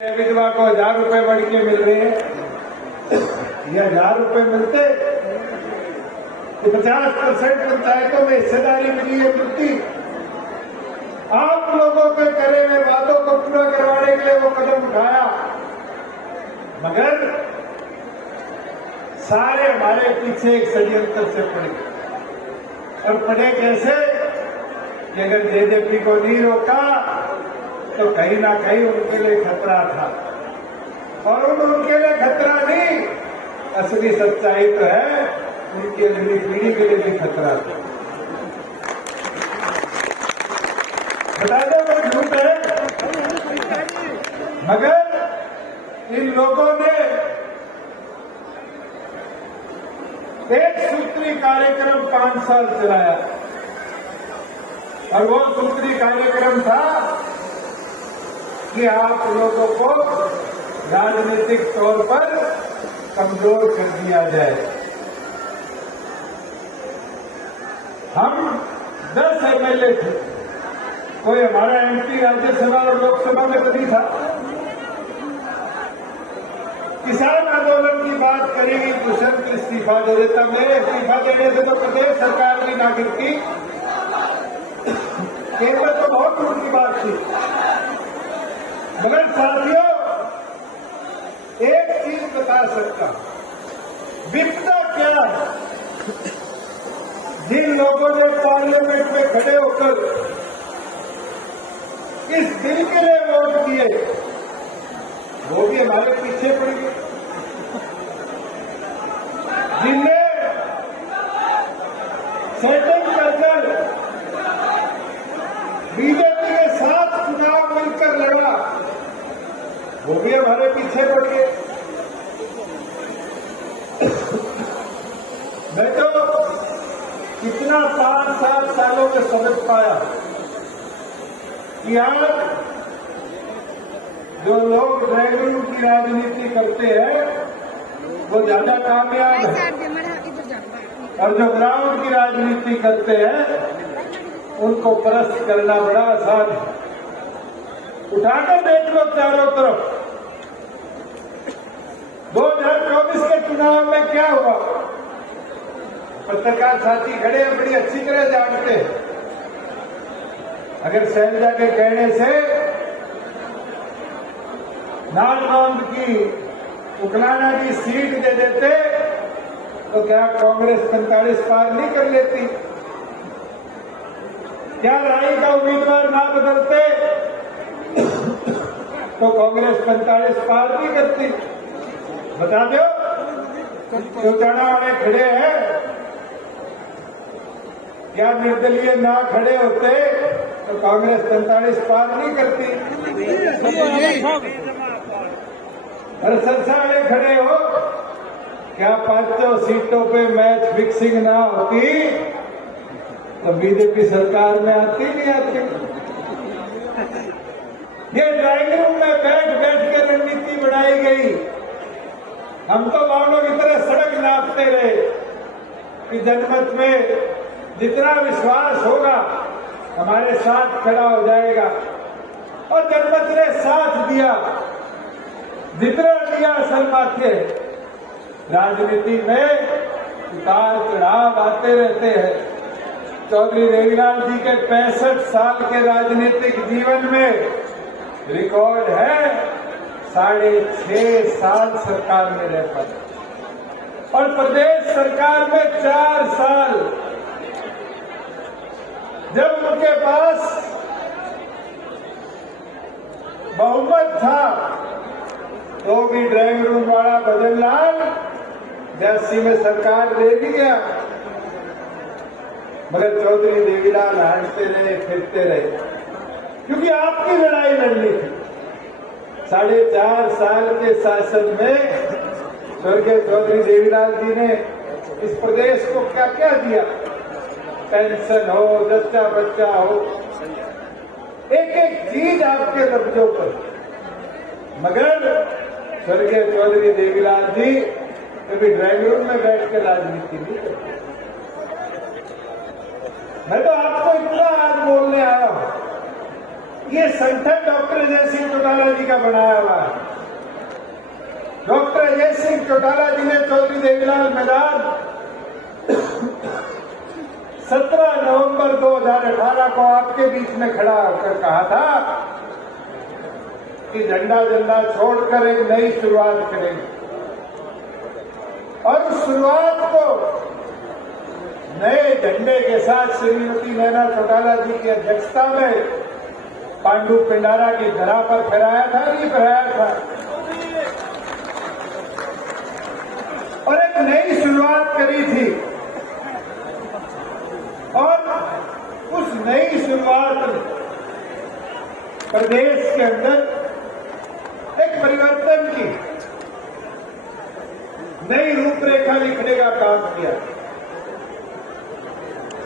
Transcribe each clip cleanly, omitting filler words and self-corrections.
विधवा को 1000 रुपए बढ़ के मिल रहे हैं। ये 1000 रुपए मिलते तो 50% पंचायतों में हिस्सेदारी मिली है मिलती। आप लोगों के करे हुए वादों को पूरा करवाने के लिए वो कदम उठाया, मगर सारे हमारे पीछे एक षड्यंत्र से पड़े। और पड़े कैसे कि अगर जेजेपी को नहीं रोका तो कहीं ना कहीं उनके लिए खतरा था, और उनके लिए खतरा नहीं, असली सच्चाई तो है उनकी अगली पीढ़ी के लिए भी खतरा था। बता दो वो झूठ है, मगर इन लोगों ने एक सूत्री कार्यक्रम 5 साल चलाया, और वो सूत्री कार्यक्रम था कि आप लोगों को राजनीतिक तौर पर कमजोर कर दिया जाए। हम 10 एमएलए थे, कोई हमारा एमपी राज्यसभा और लोकसभा में तो नहीं था। किसान आंदोलन की बात करेगी, दुष्यंत इस्तीफा दे देता। मेरे इस्तीफा देने से तो प्रदेश सरकार की नागरिकी केवल तो बहुत दूर की बात थी। मगर साथियों, एक चीज बता सकता, विपदा क्या है। जिन लोगों ने पार्लियामेंट में खड़े होकर इस दिल के लिए वोट दिए, वो भी हमारे पीछे पड़ गए। जिन्हें सेटिंग कर बीजेपी के साथ चुनाव मिलकर लड़ा, वो भी हमारे पीछे पड़ गए। मैं तो कितना 5-7 सालों में समझ पाया कि आज जो लोग ड्रैगन की राजनीति करते हैं वो ज्यादा कामयाब है, और जो ग्राउंड की राजनीति करते हैं उनको परस्त करना बड़ा आसान है। उठाकर देख लो चारों तरफ। 2024 के चुनाव में क्या हुआ, पत्रकार साथी खड़े हैं, बड़ी अच्छी तरह जानते हैं। अगर शैलजा के कहने से नालगौंद की उकलाना की सीट दे देते तो क्या कांग्रेस 45 पार नहीं कर लेती? क्या राई का उम्मीदवार ना बदलते तो कांग्रेस 45 पार नहीं करती? बता दो। चौटाना वाले खड़े हैं, क्या निर्दलीय ना खड़े होते तो कांग्रेस 45 पार नहीं करती? और सरसा वाले खड़े हो, क्या 5 सीटों पे मैच फिक्सिंग ना होती तो बीजेपी सरकार में आती नहीं आती? ये ड्राइंग रूम में बैठ के रणनीति बनाई गई। हम तो वालों की तरह सड़क नापते रहे कि जनमत में जितना विश्वास होगा हमारे साथ खड़ा हो जाएगा, और जनमत ने साथ दिया। जितना दिया असर माथे। राजनीति में उतार चढ़ाव आते रहते हैं। चौधरी देवीलाल जी के 65 साल के राजनीतिक जीवन में रिकॉर्ड है 6.5 साल सरकार में रह पाए, और प्रदेश सरकार में 4 साल। जब उनके पास बहुमत था तो भी ड्राइंग रूम वाला भजन लाल 82 में सरकार दे भी गया, मगर चौधरी देवीलाल हारते रहे, फिरते रहे, क्योंकि आपकी लड़ाई लड़नी थी। 4.5 साल के शासन में स्वर्गीय चौधरी देवीलाल जी ने इस प्रदेश को क्या क्या दिया। पेंशन हो, जच्चा बच्चा हो, एक एक चीज आपके लफ्जों पर। मगर स्वर्गीय चौधरी देवीलाल जी कभी ड्राइंग रूम में बैठ के राजनीति नहीं करते। मैं तो आपको इतना आज बोलने आया हूं ये संगठन डॉक्टर अजय सिंह चौटाला जी का बनाया हुआ है। डॉक्टर अजय सिंह चौटाला जी ने चौधरी देवीलाल मैदान 17 नवंबर 2018 को आपके बीच में खड़ा होकर कहा था कि झंडा झंडा छोड़कर एक नई शुरुआत करेंगे, और उस शुरुआत को नए झंडे के साथ श्रीमती नैना चौटाला जी की अध्यक्षता में पांडु पिंडारा की धरा पर फहराया था, नहीं फहराया था, और एक नई शुरुआत करी थी। और उस नई शुरुआत में प्रदेश के अंदर एक परिवर्तन की नई रूपरेखा लिखने का काम किया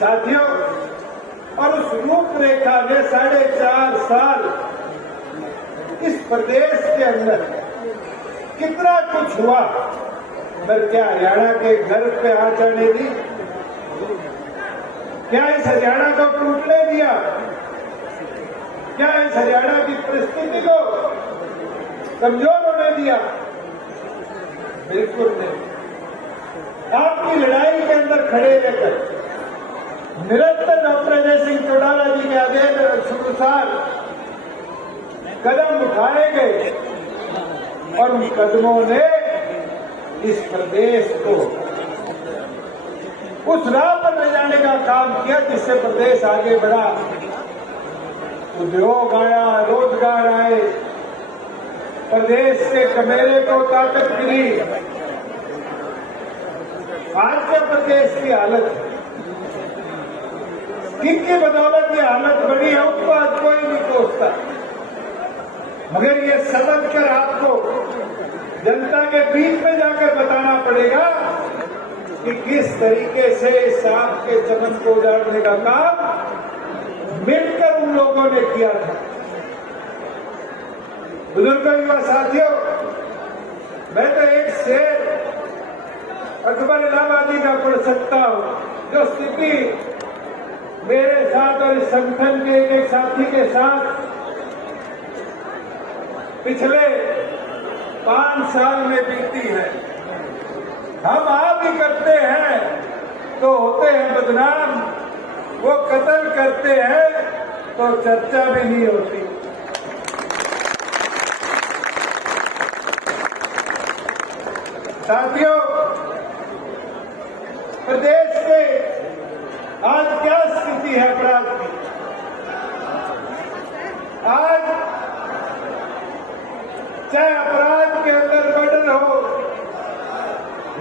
साथियों। और उस रूपरेखा ने 4.5 साल इस प्रदेश के अंदर कितना कुछ हुआ। पर क्या हरियाणा के घर पे आ जाने दी? क्या इस हरियाणा को टूटने दिया? क्या इस हरियाणा की परिस्थिति को कमजोर होने दिया? बिल्कुल नहीं। आपकी लड़ाई के अंदर खड़े रहकर निरंतर डॉक्टर अजय सिंह चौटाला जी के आदेश अनुसार कदम उठाए गए, और उन कदमों ने इस प्रदेश को उस राह पर ले जाने का काम किया जिससे प्रदेश आगे बढ़ा, उद्योग आया, रोजगार आए, प्रदेश के कमेरे को ताकत मिली। आज के प्रदेश की हालत किनकी बदौलत ये हालत बनी है उसको आज कोई नहीं सोचता, मगर ये समझ कर आपको जनता के बीच में जाकर बताना पड़ेगा कि किस तरीके से सांप के चमन को उजाड़ने का काम मिलकर उन लोगों ने किया था। बुजुर्गों, युवा साथियों, मैं तो एक शेर अकबर इलाहाबादी का पढ़ सकता हूं, जो स्थिति मेरे साथ और इस संगठन के एक साथी के साथ पिछले 5 साल में बीती है। हम आप ही करते हैं तो होते हैं बदनाम, वो कत्ल करते हैं तो चर्चा भी नहीं होती। साथियों, प्रदेश में आज क्या स्थिति है अपराध की? आज चाहे अपराध के अंदर मर्डर हो,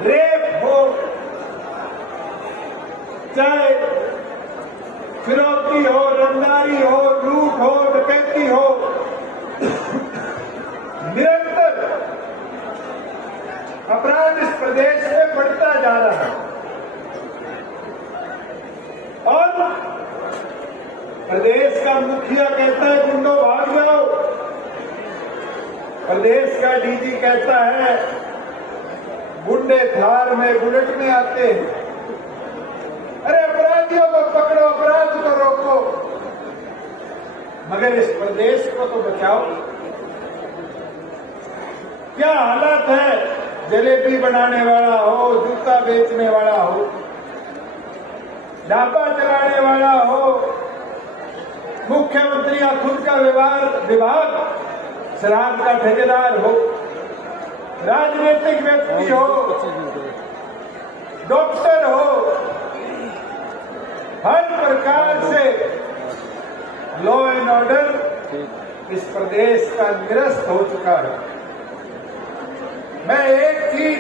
रेप हो, चाहे फिरौती हो, रंगदारी हो, लूट हो, डकैती हो, निरंतर अपराध इस प्रदेश में बढ़ता जा रहा है। और प्रदेश का मुखिया कहता है गुंडो भाग जाओ, प्रदेश का डीजी कहता है गुंडे थार में बुलेट में आते हैं। अरे अपराधियों को पकड़ो, अपराध को रोको, मगर इस प्रदेश को तो बचाओ। क्या हालत है? जलेबी बनाने वाला हो, जूता बेचने वाला हो, ढाबा चलाने वाला हो, मुख्यमंत्री या खुद का विभाग शराब का ठेकेदार हो, राजनीतिक व्यक्ति हो, डॉक्टर हो, हर प्रकार से लॉ एंड ऑर्डर इस प्रदेश का निरस्त हो चुका है। मैं एक चीज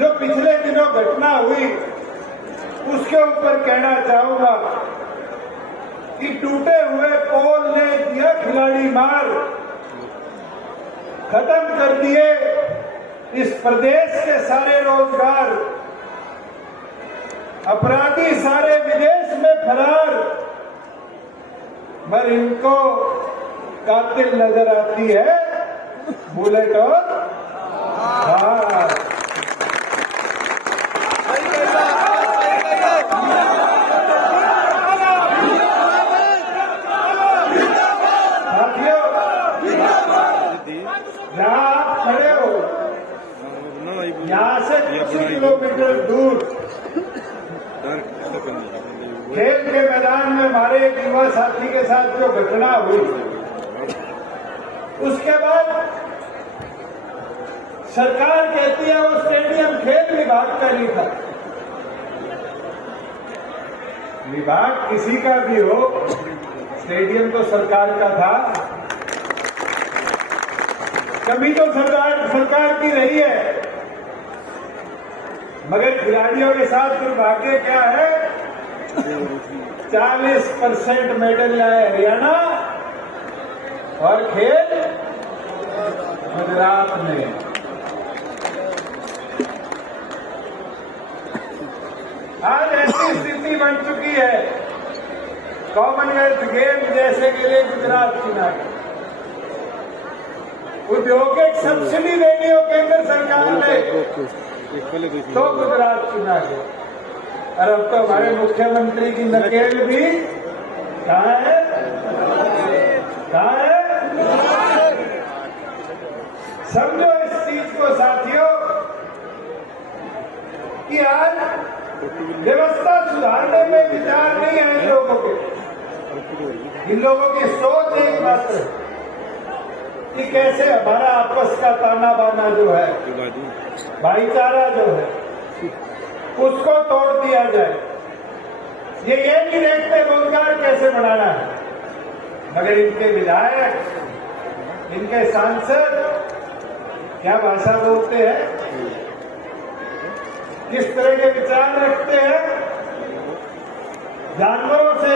जो पिछले दिनों घटना हुई उसके ऊपर कहना चाहूंगा कि टूटे हुए पोल ने दिया खिलाड़ी मार, खत्म कर दिए इस प्रदेश के सारे रोजगार, अपराधी सारे विदेश में फरार, मगर इनको कातिल नजर आती है बुलेट और कार। जहां आप खड़े हो यहाँ से कुछ किलोमीटर दूर खेल के मैदान में हमारे एक युवा साथी के साथ जो घटना हुई, उसके बाद सरकार कहती है वो स्टेडियम खेल विभाग का नहीं था। विभाग किसी का भी हो, स्टेडियम तो सरकार का था। कभी तो सरकार की रही है, मगर खिलाड़ियों के साथ दुर्भाग्य क्या है, 40% मेडल लाए हरियाणा और खेल गुजरात में। आज ऐसी स्थिति बन चुकी है, कॉमनवेल्थ गेम जैसे के लिए गुजरात चुना गया। औद्योगिक सब्सिडी देनी हो केंद्र सरकार ने तो गुजरात चुना गया। और अब तो हमारे मुख्यमंत्री की नकेल भी कहाँ है? समझो इस चीज को साथियों कि आज व्यवस्था सुधारने में विचार नहीं है इन लोगों के। इन लोगों की सोच एकमात्र है कि कैसे हमारा आपस का ताना बाना जो है, भाईचारा जो है, उसको तोड़ दिया जाए। ये नहीं देखते रोजगार कैसे बढ़ाना है, मगर इनके विधायक, इनके सांसद क्या भाषा बोलते हैं, किस तरह के विचार रखते हैं, जानवरों से